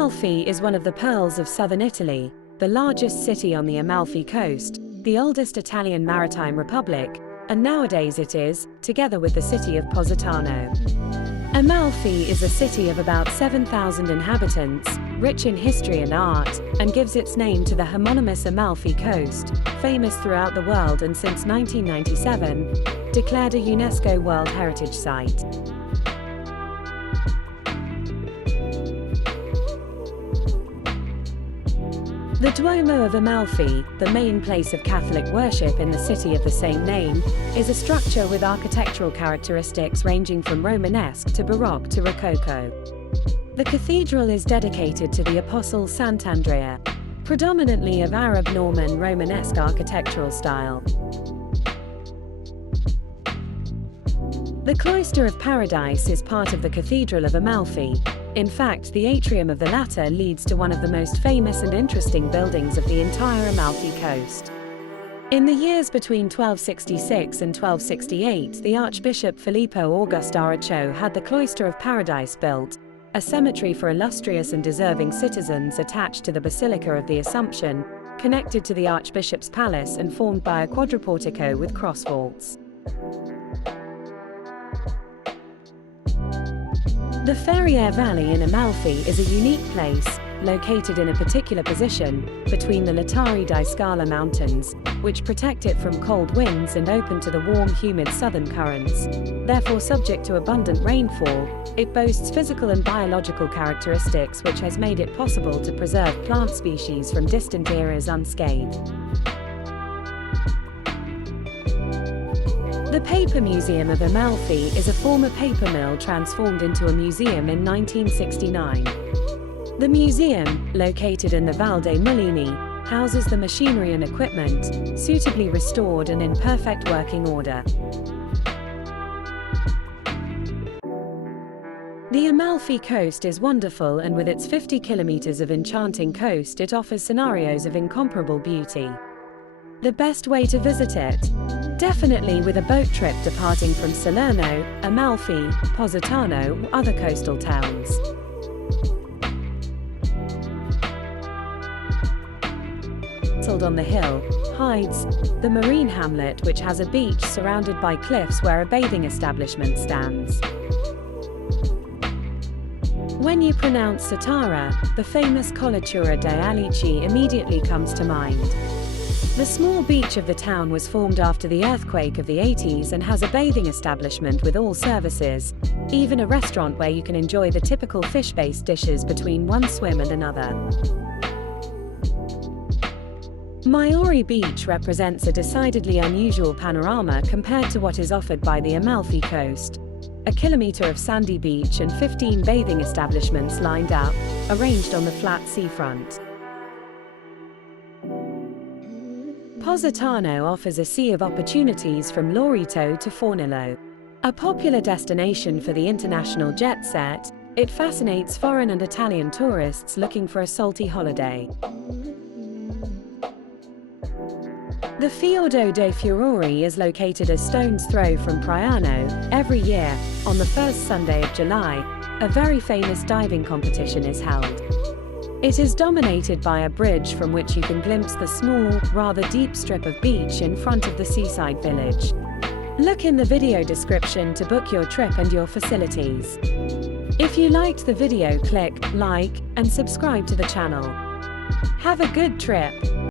Amalfi is one of the pearls of southern Italy, the largest city on the Amalfi Coast, the oldest Italian maritime republic, and nowadays it is, together with the city of Positano. Amalfi is a city of about 7,000 inhabitants, rich in history and art, and gives its name to the homonymous Amalfi Coast, famous throughout the world and since 1997, declared a UNESCO World Heritage Site. The Duomo of Amalfi, the main place of Catholic worship in the city of the same name, is a structure with architectural characteristics ranging from Romanesque to Baroque to Rococo. The cathedral is dedicated to the Apostle Sant'Andrea, predominantly of Arab Norman Romanesque architectural style. The Cloister of Paradise is part of the Cathedral of Amalfi. In fact, the atrium of the latter leads to one of the most famous and interesting buildings of the entire Amalfi Coast. In the years between 1266 and 1268, the Archbishop Filippo Augusto had the Cloister of Paradise built, a cemetery for illustrious and deserving citizens attached to the Basilica of the Assumption, connected to the Archbishop's palace and formed by a quadriportico with cross vaults. The Ferriere Valley in Amalfi is a unique place, located in a particular position, between the Lattari di Scala mountains, which protect it from cold winds and open to the warm humid southern currents. Therefore subject to abundant rainfall, it boasts physical and biological characteristics which has made it possible to preserve plant species from distant eras unscathed. The Paper Museum of Amalfi is a former paper mill transformed into a museum in 1969. The museum, located in the Val dei Mulini, houses the machinery and equipment, suitably restored and in perfect working order. The Amalfi Coast is wonderful, and with its 50 kilometers of enchanting coast, it offers scenarios of incomparable beauty. The best way to visit it? Definitely with a boat trip departing from Salerno, Amalfi, Positano, or other coastal towns. Nestled on the hill, hides the marine hamlet, which has a beach surrounded by cliffs where a bathing establishment stands. When you pronounce Satara, the famous Colatura dei Alici immediately comes to mind. The small beach of the town was formed after the earthquake of the 80s and has a bathing establishment with all services, even a restaurant where you can enjoy the typical fish-based dishes between one swim and another. Maiori Beach represents a decidedly unusual panorama compared to what is offered by the Amalfi Coast. A kilometer of sandy beach and 15 bathing establishments lined up, arranged on the flat seafront. Positano offers a sea of opportunities from Lorito to Fornillo. A popular destination for the international jet set, it fascinates foreign and Italian tourists looking for a salty holiday. The Fiordo dei Furori is located a stone's throw from Priano. Every year, on the first Sunday of July, a very famous diving competition is held. It is dominated by a bridge from which you can glimpse the small, rather deep strip of beach in front of the seaside village. Look in the video description to book your trip and your facilities. If you liked the video, click like and subscribe to the channel. Have a good trip!